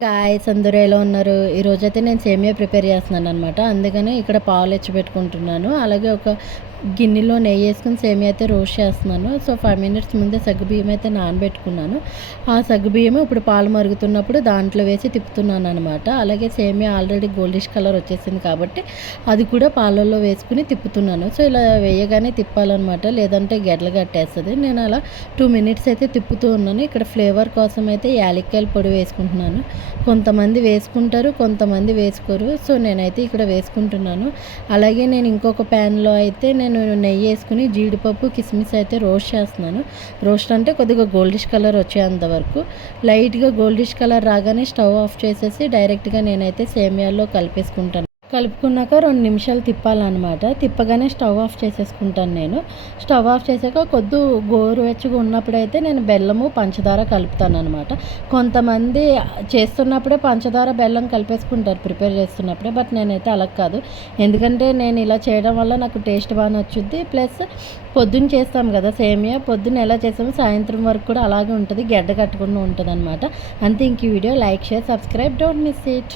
Guys అందరూ ఎలా ఉన్నారు? ఈరోజైతే నేను సేమియా ప్రిపేర్ చేస్తున్నాననమాట. అందుకని ఇక్కడ పాలు పెట్టుకుంటున్నాను. అలాగే ఒక గిన్నెలో నెయ్యేసుకొని సేమియా అయితే రోస్ట్ చేస్తున్నాను. సో, 5 మినిట్స్ ముందే సగ్గుబియ్యం అయితే నానబెట్టుకున్నాను. ఆ సగ్గుబియ్యము ఇప్పుడు పాలు మరుగుతున్నప్పుడు దాంట్లో వేసి తిప్పుతున్నాననమాట. అలాగే సేమియా ఆల్రెడీ గోల్డిష్ కలర్ వచ్చేసింది కాబట్టి అది కూడా పాలల్లో వేసుకుని తిప్పుతున్నాను. సో, ఇలా వేయగానే తిప్పాలన్నమాట. లేదంటే గెడలు కట్టేస్తది. నేను అలా 2 మినిట్స్ అయితే తిప్పుతూ ఉన్నాను. ఇక్కడ ఫ్లేవర్ కోసం అయితే యాలక్కాయల పొడి వేసుకుంటున్నాను. కొంతమంది వేసుకుంటారు, కొంతమంది వేసుకోరు. సో, నేనైతే ఇక్కడ వేసుకుంటున్నాను. అలాగే నేను ఇంకొక ప్యాన్లో అయితే నేను నెయ్యి వేసుకుని జీడిపప్పు కిస్మిస్ అయితే రోస్ట్ చేస్తున్నాను. రోస్ట్ అంటే కొద్దిగా గోల్డిష్ కలర్ వచ్చేంత వరకు లైట్గా గోల్డిష్ కలర్ రాగానే స్టవ్ ఆఫ్ చేసేసి డైరెక్ట్గా నేనైతే సేమియాల్లో కలిపేసుకుంటాను. కలుపుకున్నాక 2 నిమిషాలు తిప్పాలన్నమాట. తిప్పగానే స్టవ్ ఆఫ్ చేసేసుకుంటాను నేను. స్టవ్ ఆఫ్ చేసాక గోరువెచ్చగా ఉన్నప్పుడైతే నేను బెల్లము పంచదార కలుపుతానన్నమాట. కొంతమంది చేస్తున్నప్పుడే పంచదార బెల్లం కలిపేసుకుంటారు ప్రిపేర్ చేస్తున్నప్పుడే. బట్ నేనైతే అలా కాదు. ఎందుకంటే నేను ఇలా చేయడం వల్ల నాకు టేస్ట్ బాగా నచ్చుద్ది. ప్లస్ పొద్దున్న చేస్తాం కదా సేమియా, పొద్దున్న ఎలా చేస్తామో సాయంత్రం వరకు కూడా అలాగే ఉంటుంది, గడ్డ కట్టకుండా ఉంటుంది అనమాట. అంతే. ఇంక ఈ video like, share, subscribe, don't miss it.